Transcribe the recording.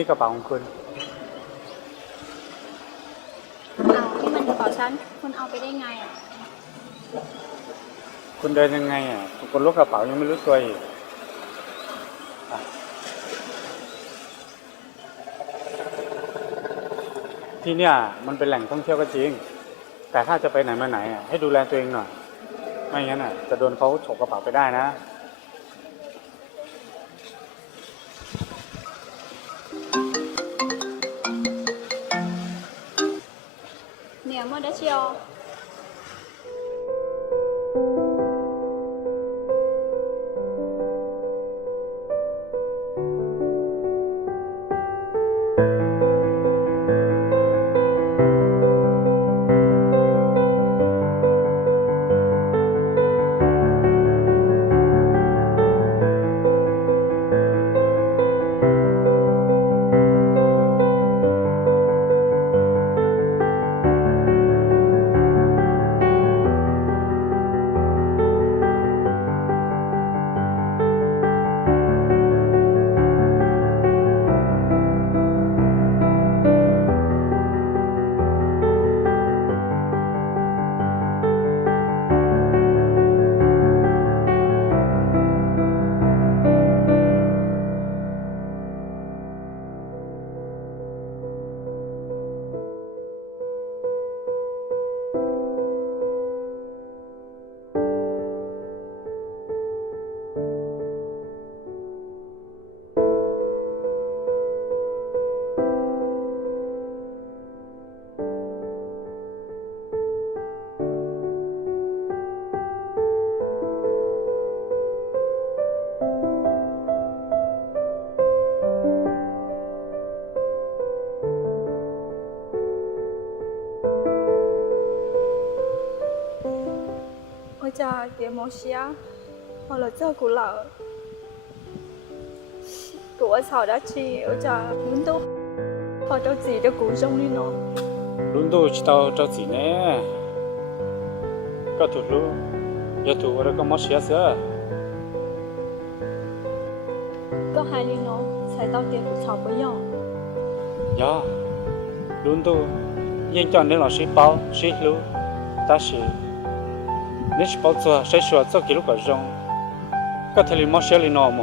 นี่กระเป๋าของคุณเอานี่มันกระเป๋าฉันคุณเอาไปได้ไงอ่ะคุณเดินยังไงอ่ะคุณลุกกระเป๋ายังไม่รู้ตัวอีกอ่ะที่เนี่ยมันเป็นแหล่งท่องเที่ยวก็จริงแต่ถ้าจะไปไหนมาไหนอ่ะให้ดูแลตัวเองหน่อยไม่งั้นอ่ะจะโดนเขาฉกกระเป๋าไปได้นะเนี่ยเมื่อได้เชียว我家给毛西啊，我了照顾了，给我吵得起，我家人都好到自己的故乡里呢。 ลุ้นดูชิตาเจ้าสีแน่ก็ถูกรู้อย่าถูกอะไรก็มาเสียเสีย个海里呢，才到点吵不要。 อย่าลุ้นดูยังจอนนี่หรอสิเปาสิรู้แต่สินี่สิเปาตัวใช้ชัวร์เจ้ากี่ลูกกระจงก็ทะเลมาเสียลีนอม